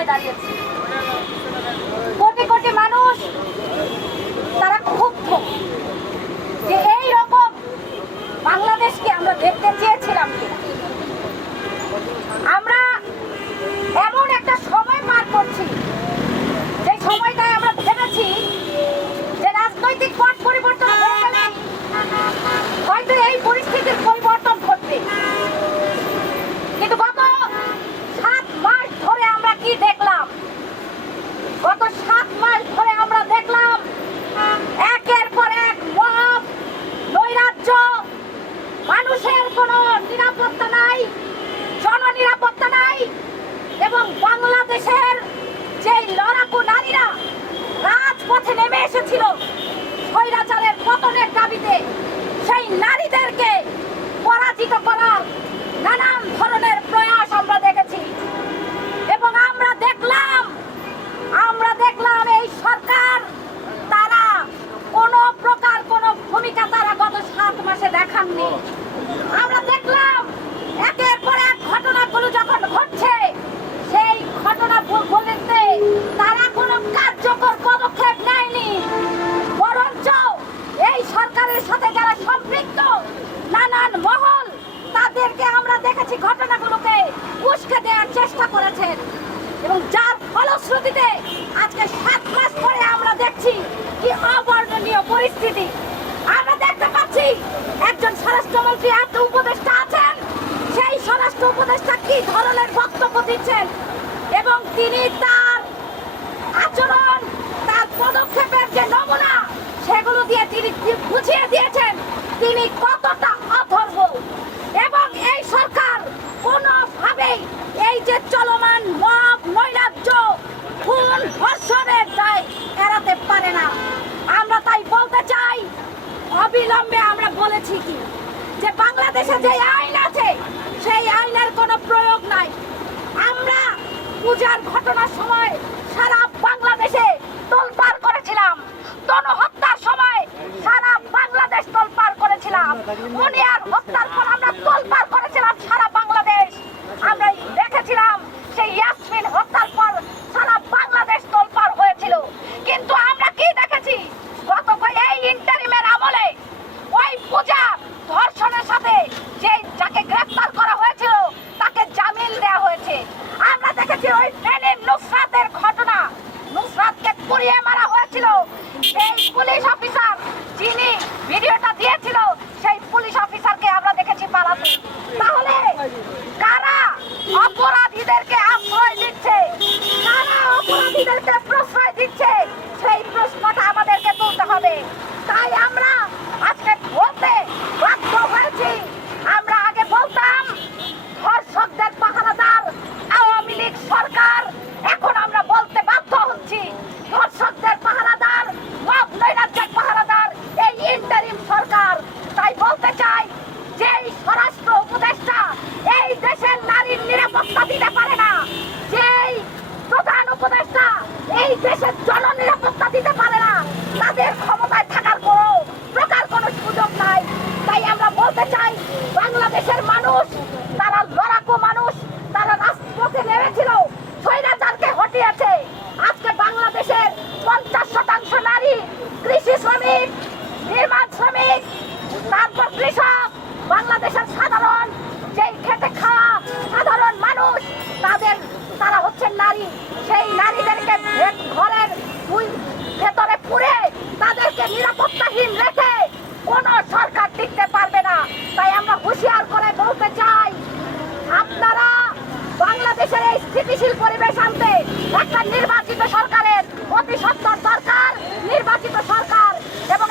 হয়ে দাঁড়িয়েছে। কোটি কোটি মানুষ। তারা ক্ষুব্ধ যে এই রকম বাংলাদেশকে আমরা দেখতে চেয়েছিলাম কিনা আমরা এমন একটা সময় পার করছি যে সময়টায় আমরা ভেবেছি যে রাজনৈতিক পট পরিবর্তন হয়ে গেলে হয়তো এই পরিস্থিতির পরিবর্তন ঘটবে কিন্তু গত সাত মাস ধরে আমরা কি দেখলাম গত সাত মাস ধরে আমরা দেখলাম একের পর এক মব নৈরাজ্য। মানুষের কোনো নিরাপত্তা নাই, জননিরাপত্তা নাই এবং বাংলাদেশের যে লড়াকু নারীরা রাজপথে নেমে এসেছিল স্বৈরাচারের পতনের দাবিতে, সেই নারীদেরকে পরাজিত করার নানান ধরনের আমরা দেখলাম একের পর এক ঘটনাগুলো যখন ঘটছে, সেই ঘটনা বলতে তারা কোনো কার্যকর পদক্ষেপ নেয়নি। বরঞ্চ এই সরকারের সাথে যারা সম্পৃক্ত, নানান মহল তাদেরকে আমরা দেখেছি ঘটনাগুলোকে উস্কে দেওয়ার চেষ্টা করেছেন। এবং যার ফলশ্রুতিতে আজকে সাত মাস পরে আমরা দেখছি কি অবর্ণনীয় পরিস্থিতি। আমরা দেখতে পাচ্ছি একজন স্বরাষ্ট্রমন্ত্রী এত উপদেষ্টা আছেন? সেই স্বরাষ্ট্র উপদেষ্টা কি ধরনের বক্তব্য দিচ্ছেন? এবং তিনি তার আচরণ, তার পদক্ষেপের যে নমুনা, সেগুলো দিয়ে তিনি বুঝিয়ে দিয়েছেন? তিনি কতটা অথর্ব? এবং এই সরকার কোনোভাবেই এই যে চলমান মব নৈরাজ্য খুন ধর্ষণের দায় এড়াতে পারে না আমরা তাই বলতে চাই অবিলম্বে আমরা বলেছি কি? যে বাংলাদেশে যে আইন আছে, সেই আইনের কোনো প্রয়োগ নাই। আমরা পূজার ঘটনার সময় সারা বাংলাদেশে তোলপার করেছিলাম। তনু হত্যার সময় সারা বাংলাদেশ তোলপার করেছিলাম। মুনিয়ার হত্যার পর আমরা তোলপাড় করেছিলাম সারা বাংলাদেশ আমরা দেখেছিলাম সেই ইয়াসমিন হত্যার পর সারা বাংলাদেশ তোলপাড় হয়েছিল কিন্তু আমরা কি দেখেছি গত কয়- এই ইন্টারিমের আমলে ওই পূজা ধর্ষণের সাথে যে যাকে গ্রেফতার করা হয়েছিল তাকে জামিন দেওয়া হয়েছে আমরা দেখেছি ওই ফেনীর নুসরাতের ঘটনা নুসরাতকে পুড়িয়ে মারা হয়েছিল সেই পুলিশ অফিসার যিনি ভিডিওটা দিয়েছিল, সেই পুলিশ অফিসারকে আমরা দেখেছি পালাতে। তাহলে কারা অপরাধীদেরকে আশ্রয় দিচ্ছে? কারা অপরাধীদেরকে প্রশ্রয় দিচ্ছে সেই প্রশ্নটা আমাদেরকে তুলতে হবে তাই আমরা আজকে বলতে বাধ্য হয়েছি আমরা আগে বলতাম ধর্ষকদের পাহারাদার আওয়ামী লীগ সরকার এখন আমরা বলতে বাধ্য হচ্ছি ধর্ষকদের পাহারাদার মব নৈরাজ্যের পাহারাদার এই ইন্টারিম সরকার তাই বলতে চাই যে এই স্বরাষ্ট্র উপদেষ্টা এই দেশের নারীর নিরাপত্তা দিতে পারে না যেই প্রধান উপদেষ্টা এই দেশের জননিরাপত্তা দিতে পারে না তাদের ক্ষমতায় থাকার কোনো প্রকার কোনো সুযোগ নাই তাই আমরা বলতে চাই বাংলাদেশের মানুষ তারা লড়াকু মানুষ তারা রাজপথে নেমেছিল স্বৈরাচারকে হটিয়েছে আজকে বাংলাদেশের পঞ্চাশ শতাংশ নারী কৃষি শ্রমিক নির্মাণ শ্রমিক তারপর কৃষক বাংলাদেশের সাধারণ যেই খেটে খাওয়া সাধারণ মানুষ তাদের তারা হচ্ছে নারী সেই নারীদেরকে ঘরের ভেতরে পুরে তাদেরকে নিরাপত্তাহীন রেখে কোন সরকার টিকতে পারবে না। তাই আমরা হুঁশিয়ার করে বলতে চাই, আপনারা বাংলাদেশের এই স্থিতিশীল পরিবেশ আনতে একটা নির্বাচিত সরকারের অতি সত্তর দরকার নির্বাচিত সরকার এবং